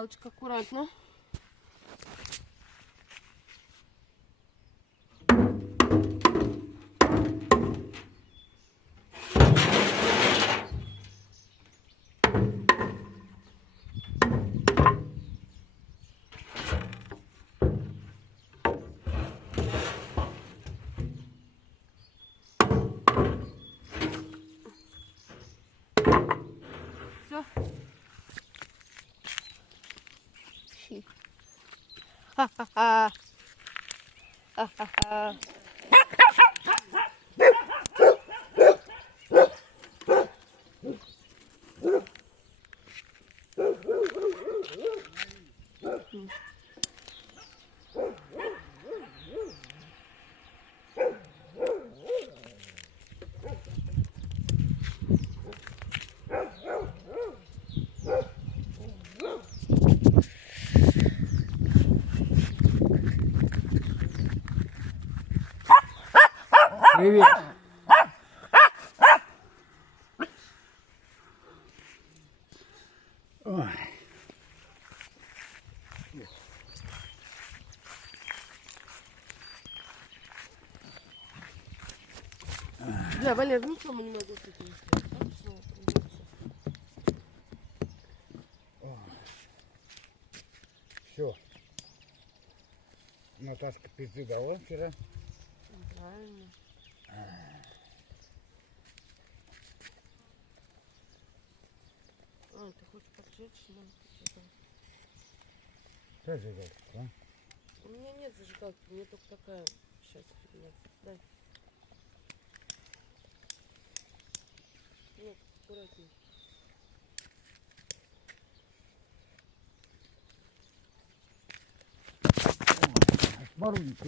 Галочка, аккуратно. Все. Ха-ха-ха. Ха-ха-ха. Привет. Ой. Бля, Валер, ничего мы не могу с этим сделать. Так что придется. Все. Наташка пизды дала вчера. Правильно. А, ты хочешь поджечь? Ну, что-то. Дай зажигалку, а? У меня нет зажигалки, у меня только такая. Сейчас, фигня. Дай. Ну, аккуратнее. Смородинку.